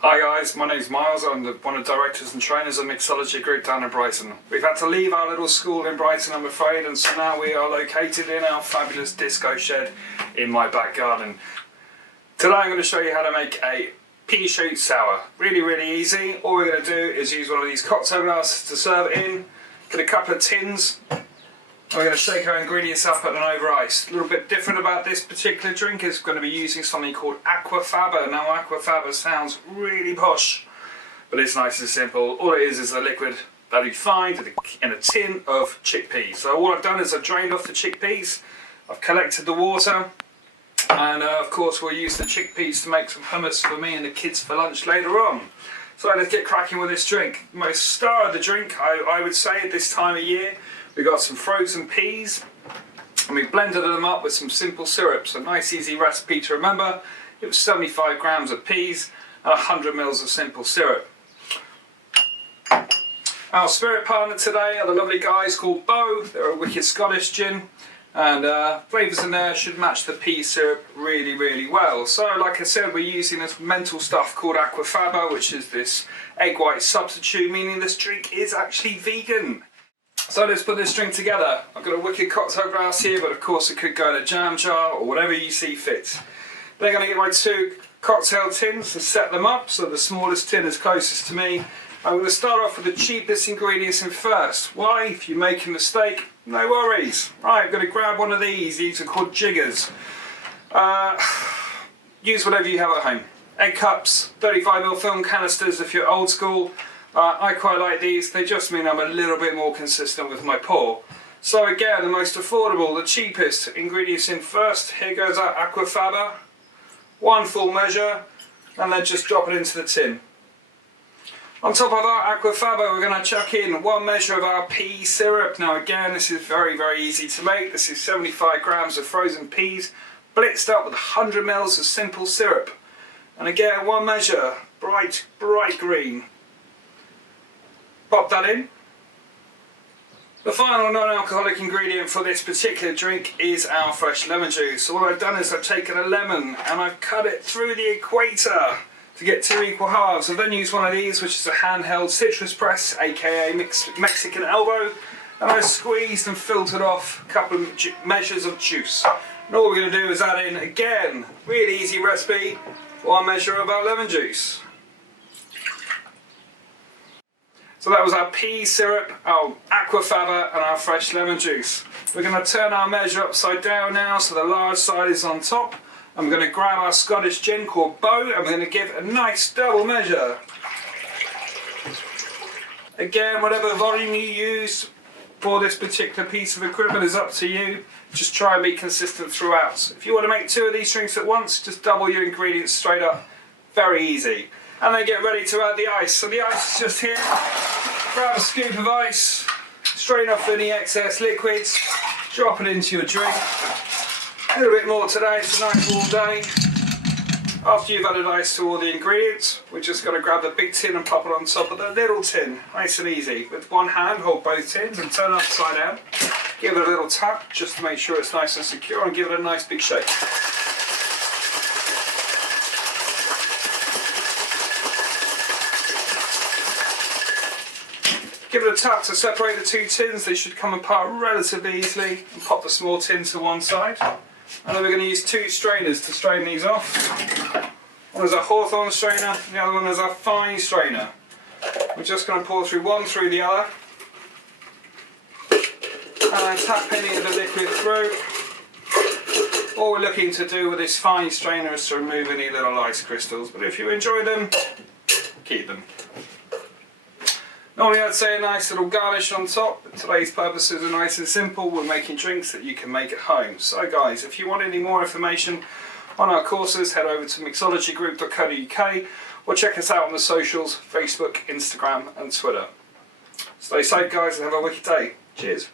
Hi guys, my name's Myles. I'm one of the directors and trainers of Mixology Group down in Brighton. We've had to leave our little school in Brighton, I'm afraid, and so now we are located in our fabulous disco shed in my back garden. Today I'm going to show you how to make a pea shoot sour. Really easy. All we're going to do is use one of these cocktail glasses to serve it in, get a couple of tins. We're going to shake our ingredients up at an over ice. A little bit different about this particular drink is going to be using something called aquafaba. Now aquafaba sounds really posh, but it's nice and simple. All it is a liquid that you find in a tin of chickpeas. So all I've done is I've drained off the chickpeas, I've collected the water, and of course we'll use the chickpeas to make some hummus for me and the kids for lunch later on. So let's get cracking with this drink. The most star of the drink, I would say, at this time of year. We've got some frozen peas and we blended them up with some simple syrup. So nice easy recipe to remember. It was 75 grams of peas and 100 mils of simple syrup. Our spirit partner today are the lovely guys called Bow. They're a wicked Scottish gin, and flavours in there should match the pea syrup really well. So like I said, we're using this mental stuff called aquafaba, which is this egg white substitute, meaning this drink is actually vegan. So let's put this drink together. I've got a wicked cocktail glass here, but of course it could go in a jam jar or whatever you see fit. Then I'm going to get my two cocktail tins and set them up, so the smallest tin is closest to me. I'm going to start off with the cheapest ingredients in first. Why? If you make a mistake, no worries. Right, I'm going to grab one of these. These are called jiggers. Use whatever you have at home. Egg cups, 35ml film canisters if you're old school. I quite like these. They just mean I'm a little bit more consistent with my pour. So again, the most affordable, the cheapest ingredients in first. Here goes our aquafaba. One full measure, and then just drop it into the tin. On top of our aquafaba, we're going to chuck in 1 measure of our pea syrup. Now again, this is very easy to make. This is 75 grams of frozen peas, blitzed up with 100 mils of simple syrup. And again, 1 measure, bright green. Pop that in. The final non-alcoholic ingredient for this particular drink is our fresh lemon juice. So what I've done is I've taken a lemon and I've cut it through the equator to get 2 equal halves. I've then used one of these, which is a handheld citrus press, aka Mexican elbow, and I've squeezed and filtered off a couple of measures of juice. And all we're going to do is add in, again, really easy recipe, 1 measure of our lemon juice. So that was our pea syrup, our aquafaba and our fresh lemon juice. We're going to turn our measure upside down now so the large side is on top. I'm going to grab our Scottish gin called Bow and we're going to give a nice double measure. Again, whatever volume you use for this particular piece of equipment is up to you. Just try and be consistent throughout. If you want to make 2 of these drinks at once, just double your ingredients straight up. Very easy. And then get ready to add the ice. So the ice is just here. Grab a scoop of ice, strain off any excess liquids, drop it into your drink. A little bit more today, it's a nice warm day. After you've added ice to all the ingredients, we're just going to grab the big tin and pop it on top of the little tin. Nice and easy. With one hand, hold both tins and turn it upside down. Give it a little tap just to make sure it's nice and secure and give it a nice big shake. Give it a tap to separate the 2 tins. They should come apart relatively easily. And pop the small tin to one side. And then we're going to use 2 strainers to strain these off. One is a Hawthorne strainer, the other one is a fine strainer. We're just going to pour through one through the other. And then tap any of the liquid through. All we're looking to do with this fine strainer is to remove any little ice crystals. But if you enjoy them, keep them. Normally I'd say a nice little garnish on top, but today's purposes are nice and simple. We're making drinks that you can make at home. So guys, if you want any more information on our courses, head over to mixologygroup.co.uk or check us out on the socials, Facebook, Instagram and Twitter. Stay safe guys and have a wicked day. Cheers.